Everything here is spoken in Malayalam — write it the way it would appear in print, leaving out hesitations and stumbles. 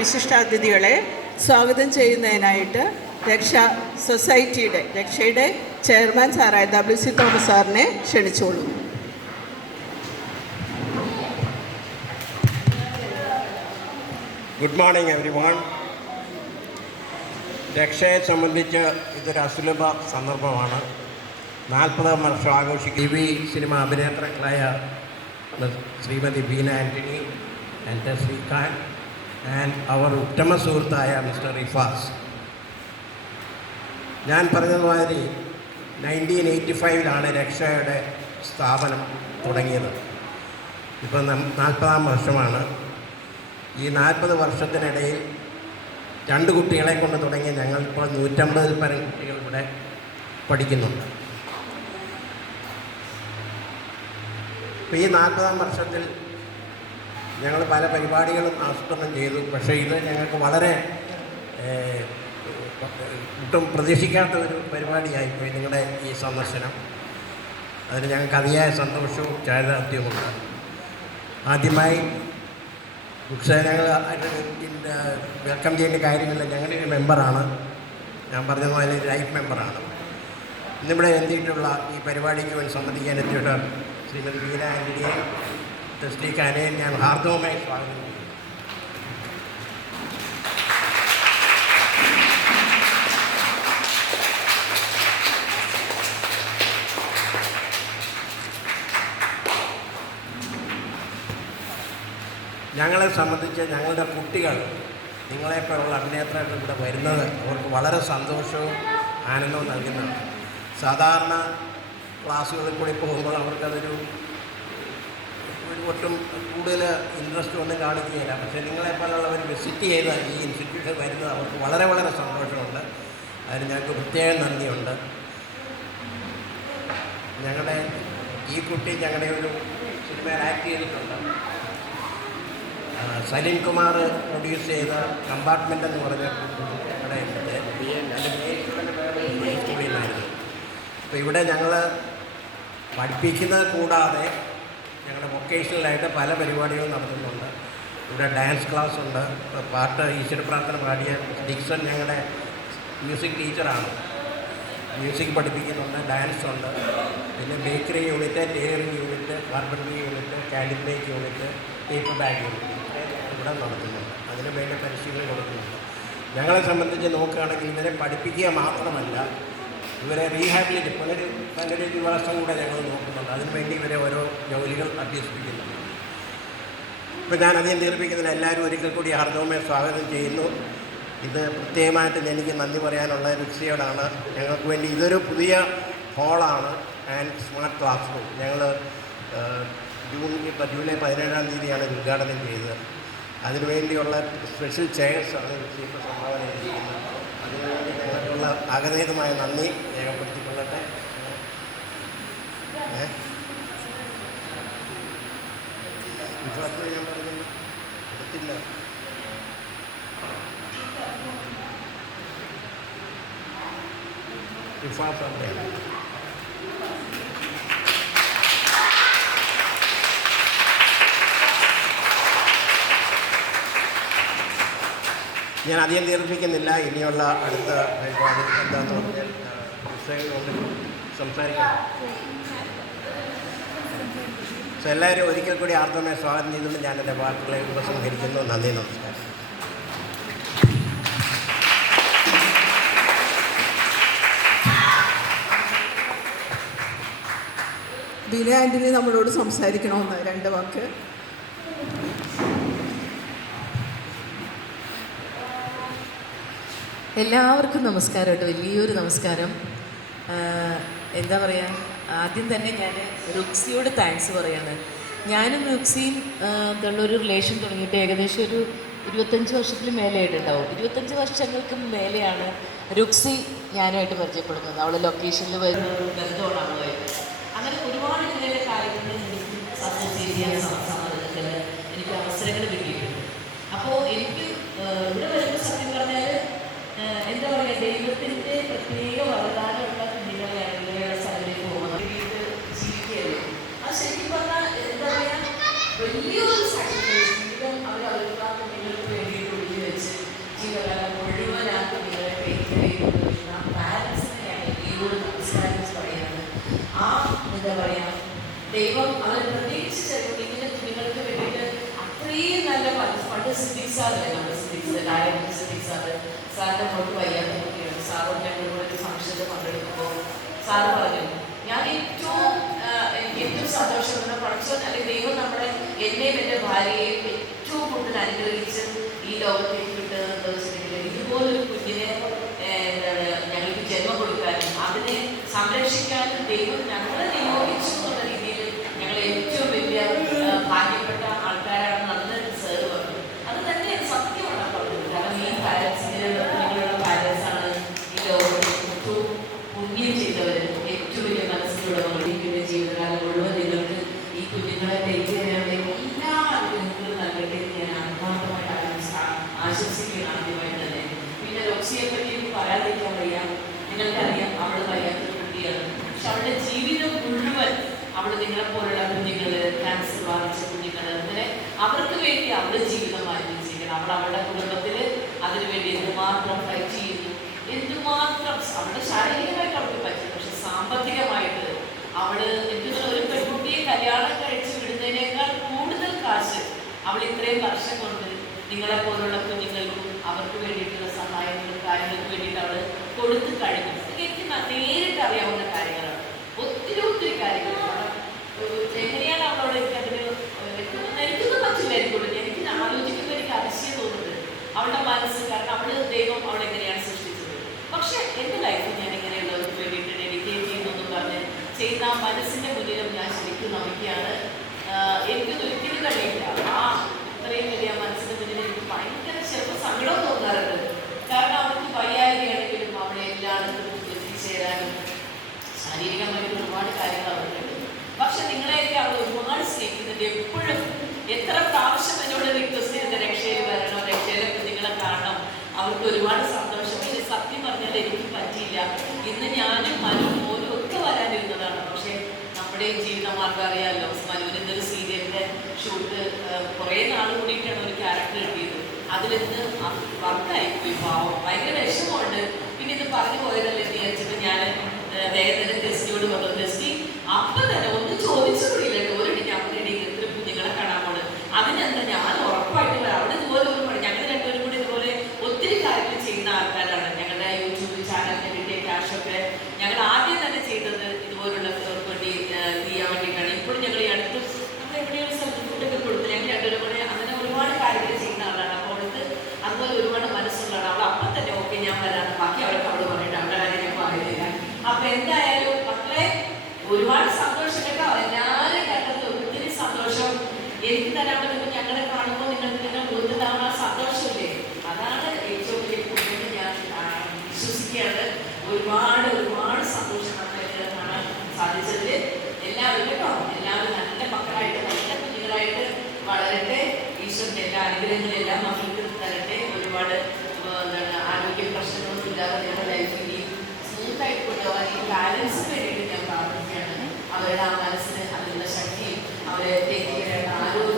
വിശിഷ്ടാതിഥികളെ സ്വാഗതം ചെയ്യുന്നതിനായിട്ട് രക്ഷയുടെ ചെയർമാൻ സാറായ WC തോമസ് സാറിനെ ക്ഷണിച്ചോളൂ. Good morning everyone. രക്ഷയെ സംബന്ധിച്ച് ഇതൊരു അസുലഭ സന്ദർഭമാണ്. 40 വർഷം ആഘോഷിക്കും. TV സിനിമ അഭിനേതാക്കളായ ശ്രീമതി ബീന ആൻ്റണി, എൻ്റെ ശ്രീകാന്ത് ആൻഡ് അവർ ഉത്തമ സുഹൃത്തായ മിസ്റ്റർ റിഫാസ്. ഞാൻ പറഞ്ഞതുമാതിരി 1985 രക്ഷയുടെ സ്ഥാപനം തുടങ്ങിയത്. ഇപ്പം 40-ാം വർഷമാണ്. ഈ 40 വർഷത്തിനിടയിൽ 2 കുട്ടികളെ കൊണ്ട് തുടങ്ങി ഞങ്ങളിപ്പോൾ 150-ൽ പരം കുട്ടികൾ ഇവിടെ പഠിക്കുന്നുണ്ട്. ഇപ്പോൾ ഈ 40-ാം വർഷത്തിൽ ഞങ്ങൾ പല പരിപാടികളും ആസൂത്രണം ചെയ്തു. പക്ഷേ ഇത് ഞങ്ങൾക്ക് വളരെ ഒട്ടും പ്രതീക്ഷിക്കാത്ത ഒരു പരിപാടിയായിപ്പോയി നിങ്ങളുടെ ഈ സന്ദർശനം. അതിന് ഞങ്ങൾക്ക് അതിയായ സന്തോഷവും ചാരിതാർത്ഥ്യവുമുണ്ട്. ആദ്യമായി ഞങ്ങൾ വെൽക്കം ചെയ്യേണ്ട കാര്യമില്ല. ഞങ്ങളുടെ ഒരു മെമ്പറാണ്, ഞാൻ പറഞ്ഞതുപോലെ ലൈഫ് മെമ്പറാണ്. ഇന്നിവിടെ എത്തിയിട്ടുള്ള ഈ പരിപാടിക്ക് വേണ്ടി സംബന്ധിക്കാൻ എത്തിയിട്ട് ശ്രീമതി ബീന ആൻ്റണിയെ, ശ്രീകാനെ ഞാൻ ഹാർദവമായി സ്വാഗതം ചെയ്യുന്നു. ഞങ്ങളെ സംബന്ധിച്ച് ഞങ്ങളുടെ കുട്ടികൾ നിങ്ങളെപ്പോലുള്ള അഭിനേതാക്കൾ ഇവിടെ വരുന്നത് അവർക്ക് വളരെ സന്തോഷവും ആനന്ദവും നൽകുന്നതാണ്. സാധാരണ ക്ലാസ്സുകളിൽ കൂടി പോകുമ്പോൾ അവർക്കതൊരു ഒട്ടും കൂടുതൽ ഇൻട്രസ്റ്റ് ഒന്നും കാണിക്കുകയില്ല. പക്ഷേ നിങ്ങളെപ്പോലുള്ളവർ വിസിറ്റ് ചെയ്ത് ഈ ഇൻസ്റ്റിറ്റ്യൂഷൻ വരുന്നത് അവർക്ക് വളരെ വളരെ സന്തോഷമുണ്ട്. അതിന് ഞങ്ങൾക്ക് പ്രത്യേകം നന്ദിയുണ്ട്. ഞങ്ങളുടെ ഈ കുട്ടി ഞങ്ങളുടെ ഒരു സിനിമയിൽ ആക്ട് ചെയ്തിട്ടുണ്ട്. സലീം കുമാർ പ്രൊഡ്യൂസ് ചെയ്ത കമ്പാർട്ട്മെൻ്റ് എന്ന് പറഞ്ഞ ഞങ്ങളുടെ സ്കൂളിലായിരുന്നു. അപ്പോൾ ഇവിടെ ഞങ്ങൾ പഠിപ്പിക്കുന്നത് കൂടാതെ ഞങ്ങളുടെ വൊക്കേഷണലായിട്ട് പല പരിപാടികളും നടത്തുന്നുണ്ട്. ഇവിടെ ഡാൻസ് ക്ലാസ് ഉണ്ട്. പാട്ട് ഈശ്വര പ്രാർത്ഥന പാടിയ ഡിക്സൺ ഞങ്ങളുടെ മ്യൂസിക് ടീച്ചറാണ്. മ്യൂസിക് പഠിപ്പിക്കുന്നുണ്ട്, ഡാൻസ് ഉണ്ട്. പിന്നെ bakery unit, tailoring unit, carpentry unit, calibrate unit, paper bag unit ഇവിടെ നടത്തുന്നുണ്ട്. അതിന് വേണ്ട പരിശീലനം കൊടുക്കുന്നുണ്ട്. ഞങ്ങളെ സംബന്ധിച്ച് നോക്കുകയാണെങ്കിൽ ഇവരെ പഠിപ്പിക്കുക മാത്രമല്ല, ഇവരെ പുനരധിവാസം കൂടെ ഞങ്ങൾ നോക്കുന്നുണ്ട്. അതിനുവേണ്ടി ഇവരെ ഓരോ ജോലികൾ അഭ്യസിപ്പിക്കുന്നുണ്ട്. ഇപ്പോൾ ഞാൻ അധികം ദീർഘിപ്പിക്കുന്നതിന് എല്ലാവരും ഒരിക്കൽ കൂടി ഹാർദവമായി സ്വാഗതം ചെയ്യുന്നു. ഇത് പ്രത്യേകമായിട്ട് എനിക്ക് നന്ദി പറയാനുള്ള രുചിയോടാണ്. ഞങ്ങൾക്ക് വേണ്ടി ഇതൊരു പുതിയ ഹോളാണ് ആൻഡ് സ്മാർട്ട് ക്ലാസ് റൂം. ഞങ്ങൾ ജൂലൈ 17-ാം തീയതിയാണ് ഉദ്ഘാടനം ചെയ്തത്. അതിനുവേണ്ടിയുള്ള സ്പെഷ്യൽ ചെയർസാണ് ഇപ്പോൾ സംഭാവന ചെയ്തിരിക്കുന്നത്. അതിനുവേണ്ടി ഞങ്ങൾക്കുള്ള ആഗ്രഹീതമായ നന്ദി രേഖപ്പെടുത്തിക്കൊള്ളട്ടെ. വിശ്വാസത്തിൽ ഞാൻ പറഞ്ഞു എടുത്തില്ല. വിശ്വാസം അവിടെയാണ്. ഞാൻ അധികം ദീർഘിപ്പിക്കുന്നില്ല. ഇനിയുള്ള അടുത്ത പരിപാടി എന്താണെന്ന് പറഞ്ഞാൽ കൊണ്ട് സംസാരിക്കണം. സോ എല്ലാവരും ഒരിക്കൽ കൂടി ആർദ്രമായി സ്വാഗതം ചെയ്തുകൊണ്ട് ഞാൻ എൻ്റെ വാക്കുകളെ ഉപസംഹരിക്കുന്നു. നന്ദി, നമസ്കാരം. ബീന ആൻ്റണി നമ്മളോട് സംസാരിക്കണമെന്ന് 2 വാക്ക്. എല്ലാവർക്കും നമസ്കാരം കേട്ടോ, വലിയൊരു നമസ്കാരം. എന്താ പറയുക, ആദ്യം തന്നെ ഞാൻ റുക്സിയോട് താങ്ക്സ് പറയാണ്. ഞാനും റുക്സിയും ഉള്ളൊരു റിലേഷൻ തുടങ്ങിയിട്ട് ഏകദേശം ഒരു 25 വർഷത്തിൽ മേലെയായിട്ടുണ്ടാവും. 25 വർഷങ്ങൾക്ക് മേലെയാണ് റുക്സി ഞാനുമായിട്ട് പരിചയപ്പെടുന്നത്. അവൾ ലൊക്കേഷനിൽ വരുന്ന ബന്ധമാണ് അവളുമായിട്ട്. അങ്ങനെ ഒരുപാട് ഇതിലെ കാര്യങ്ങൾ എനിക്ക് അസോസിയേറ്റ് ചെയ്യാൻ സമ്മതത്തിൽ എനിക്ക് അവസരങ്ങൾ കിട്ടിയിട്ടുണ്ട്. അപ്പോൾ എനിക്ക് ഇവിടെ വരുന്ന സത്യം പറഞ്ഞാൽ എന്താ പറയുക, ദൈവത്തിൻ്റെ പ്രത്യേക വരദാനമുള്ള കുഞ്ഞുങ്ങളെയാണ് സ്ഥലത്തേക്ക് പോകുന്നത്. ജീവിക്കുകയല്ലേ, അത് ശരിക്കും പറഞ്ഞാൽ എന്താ പറയുക, വലിയൊരു സാക്രിഫൈസ് ജീവിതം അവർ അവരുടെ കുഞ്ഞുങ്ങൾക്ക് വേണ്ടിയിട്ട് ദൈവം അവർ പ്രത്യേകിച്ച് ഇങ്ങനെ കുഞ്ഞുങ്ങൾക്ക് വേണ്ടിയിട്ട് അത്രയും നല്ല പണ്ട് സിദ്ദീഖ് സാറല്ലേ നമ്മുടെ സിദ്ദീഖ് സാറിന്റെ മോൾക്ക് വയ്യാത്ത കുട്ടിയാണ്. സാറും ഞങ്ങളുടെ കൂടെ ഒരു ഫംഗ്ഷനിൽ പങ്കെടുക്കുമ്പോൾ സാറ് പറഞ്ഞു, ഞാൻ എനിക്ക് ഏറ്റവും സന്തോഷമുള്ള പഠിച്ചോ അല്ലെങ്കിൽ ദൈവം നമ്മുടെ എന്നെയും എൻ്റെ ഭാര്യയെയും ഏറ്റവും കൂടുതൽ അനുഗ്രഹിച്ച് ഈ ലോകത്തേക്ക് വിട്ടതെന്ന് വെച്ചിട്ടുണ്ടെങ്കിൽ ഇതുപോലൊരു കുഞ്ഞിനെ എന്താണ് ഞങ്ങൾക്ക് ജന്മം കൊടുക്കാനും അതിനെ സംരക്ഷിക്കാനും ദൈവം ഞങ്ങളെ നിയോഗിച്ചു എന്നുള്ള രീതിയിൽ ഞങ്ങൾ ഏറ്റവും വലിയ ഭാഗ്യപ്പെട്ട ആൾക്കാരാണെന്ന് അന്ന് സാറ് പറഞ്ഞു. അത് തന്നെയാണ് സത്യമാണ് പറഞ്ഞത്. കാരണം ഈ പാരൻസിന്റെ കുഞ്ഞുങ്ങളുടെ പാരൻസാണ് ഈ ലോകത്തിൽ ഏറ്റവും പുണ്യം ചെയ്തവർ, ഏറ്റവും വലിയ മനസ്സിലുള്ളവർ. ഈ ജീവിതകാലം മുഴുവൻ നിങ്ങൾക്ക് ഈ കുഞ്ഞുങ്ങളെ ടേക്ക് ചെയ്യാനുള്ള എല്ലാ അനുഗ്രഹങ്ങളും നൽകട്ടെ എന്ന് ഞാൻ ആത്മാർത്ഥമായിട്ട് ആശംസിക്കുകയാണ് ആദ്യമായിട്ട് തന്നെ. പിന്നെ റോക്സിയെ പറ്റി പറയാതിരിക്കാൻ വയ്യ. നിങ്ങൾക്കറിയാം അവൾ വയ്യാത്തൊരു കുട്ടിയാണ്. പക്ഷെ അവളുടെ ജീവിതം മുഴുവൻ അവൾ നിങ്ങളെപ്പോലുള്ള കുഞ്ഞുങ്ങൾ, ക്യാൻസർ ബാധിച്ച കുഞ്ഞുങ്ങൾ, അങ്ങനെ അവർക്ക് വേണ്ടി അവളുടെ ജീവിതം മാറ്റിവെച്ചിരിക്കണം. അവൾ അവളുടെ കുടുംബത്തിൽ അതിനുവേണ്ടി എന്തുമാത്രം ഫൈറ്റ് ചെയ്യുന്നു, എന്തുമാത്രം അവളുടെ ശാരീരികമായിട്ട് അവൾക്ക് പറ്റും. പക്ഷെ സാമ്പത്തികമായിട്ട് അവള് എനിക്ക് ഒരു പെൺകുട്ടിയെ കല്യാണം കഴിച്ച് വിടുന്നതിനേക്കാൾ കൂടുതൽ കാശ് അവൾ ഇത്രയും വർഷം കൊണ്ട് നിങ്ങളെപ്പോലുള്ള കുഞ്ഞുങ്ങൾക്കും അവർക്ക് വേണ്ടിയിട്ടുള്ള സഹായങ്ങളും കാര്യങ്ങൾക്ക് വേണ്ടിയിട്ട് അവൾ കൊടുത്തു കഴിഞ്ഞു. എനിക്ക് നേരിട്ട് അറിയാവുന്ന കാര്യങ്ങളാണ്. ഒത്തിരി കാര്യങ്ങളാണ്. എങ്ങനെയാണ് അവളോട് എനിക്കൊന്നും പറ്റില്ലായിരിക്കുള്ളൂ. എനിക്ക് ആലോചിക്കുമ്പോൾ എനിക്ക് അതിശയം തോന്നുന്നത് അവളുടെ മനസ്സ്. കാരണം ദൈവം അവളെങ്ങനെയാണ് സൃഷ്ടിച്ചത്. പക്ഷെ എൻ്റെ ലൈഫിൽ ഞാൻ ഇങ്ങനെയുള്ളവർക്ക് വേണ്ടിയിട്ട് ഡെഡിക്കേറ്റ് ചെയ്യുന്നതെന്ന് പറഞ്ഞ് ചെയ്യുന്ന ആ മനസ്സിൻ്റെ മുന്നിലും ഞാൻ ശരിക്കും നമിക്കുകയാണ്. എനിക്കൊന്നും ഒരിക്കലും കഴിയില്ല. ആ ഇത്രയും വലിയ മനസ്സിൻ്റെ മുന്നിൽ എനിക്ക് ഭയങ്കര ചിലപ്പോൾ സങ്കടം തോന്നാറുണ്ട്. കാരണം അവർക്ക് വയ്യായികയാണെങ്കിലും അവളെ എല്ലായിടത്തും എത്തിച്ചേരാനും ശാരീരികമായിട്ട് ഒരുപാട് കാര്യങ്ങൾ അവർക്കുണ്ട്. പക്ഷെ നിങ്ങളെയൊക്കെ അവൾ ഒരുപാട് സ്നേഹിക്കുന്നുണ്ട്. എപ്പോഴും എത്ര പ്രാവശ്യം എന്നോട് റിക്വസ്റ്റ് ചെയ്ത് രക്ഷയിൽ വരണം, രക്ഷയിലൊക്കെ നിങ്ങളെ കാണണം, അവർക്ക് ഒരുപാട് സന്തോഷം. പക്ഷെ സത്യം പറഞ്ഞാൽ എനിക്ക് പറ്റിയില്ല. ഇന്ന് ഞാനും മനുവും മോനും ഒക്കെ വരാനിരുന്നതാണ്. പക്ഷെ നമ്മുടെയും ജീവിതമാർഗം അറിയാമല്ലോ. മനുവിന് ഇന്നൊരു സീരിയലിൻ്റെ ഷൂട്ട് കുറേ നാൾ കൂടിയിട്ടാണ് ഒരു ക്യാരക്ടർ കിട്ടിയത്. അതിലിന്ന് വർക്കായിപ്പോയി. പാവം ഭയങ്കര വിഷമമുണ്ട്. പിന്നെ ഇത് പറഞ്ഞു പോയതല്ലേ എന്ന് വിചാരിച്ചിട്ട് ഞാൻ വേദന ടെസ്റ്റിയോട് പറഞ്ഞു, ടെസ്റ്റി അപ്പം തന്നെ ഒന്നും ചോദിച്ചു കൂടിയില്ല. ഒരു ഞാൻ ഇത്ര കുഞ്ഞുങ്ങളെ കാണാൻ പോണ്. അതിനെന്താ ഞാൻ ഉറപ്പായിട്ട് വരാം. അവിടെ ഇതുപോലെ ഒരു പണി ഞങ്ങൾ രണ്ടുപേരും കൂടി ഇതുപോലെ ഒത്തിരി കാര്യങ്ങൾ ചെയ്യുന്ന ആൾക്കാരാണ്. ഞങ്ങളുടെ യൂട്യൂബ് ചാനലിന് കിട്ടിയ ക്യാഷൊക്കെ ഞങ്ങൾ ആദ്യം തന്നെ ചെയ്തത് ഇതുപോലുള്ളവർക്ക് വേണ്ടി ചെയ്യാൻ വേണ്ടിയിട്ടാണ്. ഇപ്പോഴും ഞങ്ങൾ ഈ അടുത്ത് നമ്മൾ എവിടെയൊരു സ്ഥലത്തൊക്കെ കൊടുത്ത് ഞങ്ങൾ രണ്ടുപേരും കൂടെ അങ്ങനെ ഒരുപാട് കാര്യങ്ങൾ ചെയ്യുന്ന ആളാണ്. അപ്പോൾ അവൾക്ക് അതുപോലെ ഒരുപാട് മനസ്സുള്ളതാണ്. അവൾ അപ്പം തന്നെ ഓക്കെ ഞാൻ വരാം, ബാക്കി അവൾക്ക് അവൾ പറഞ്ഞിട്ട് അവളുടെ കാര്യം ഞാൻ പറയുന്നില്ല. അപ്പൊ എന്തായാലും മക്കളെ ഒരുപാട് സന്തോഷം കേട്ടോ. എല്ലാവരും കേട്ടത് ഒത്തിരി സന്തോഷം. എനിക്ക് തരാൻ പറ്റുമ്പോൾ ഞങ്ങളെ കാണുമ്പോൾ നിങ്ങൾ മുഖത്താവുന്ന ആ സന്തോഷമില്ലേ, അതാണ് ഏറ്റവും വലിയ കൂടുതൽ ഞാൻ വിശ്വസിക്കുകയാണ്. ഒരുപാട് സന്തോഷം നമ്മളെ കാണാൻ സാധിച്ചതിൽ. എല്ലാവരും കേട്ടോ, എല്ലാവരും നല്ല മക്കളായിട്ട് നല്ല കുഞ്ഞുങ്ങളായിട്ട് വളരട്ടെ. ഈശ്വരൻ്റെ എല്ലാ അനുഗ്രഹങ്ങളും എല്ലാ മക്കൾക്ക് തരട്ടെ. ഒരുപാട് ആരോഗ്യ പ്രശ്നങ്ങളൊന്നും ഇല്ലാതെ ഞങ്ങളുടെ ലൈഫിൽ സ്മൂത്തായിട്ട് കൊണ്ടുപോകാൻ ഈ പാരൻസിന് വേണ്ടിയിട്ട് ഞാൻ പ്രാർത്ഥിക്കുകയാണ്. അവരുടെ ആ മനസ്സിന് അതിനുള്ള ശക്തിയും അവരെ ടേക്ക് ചെയ്യാനുള്ള ആരോഗ്യം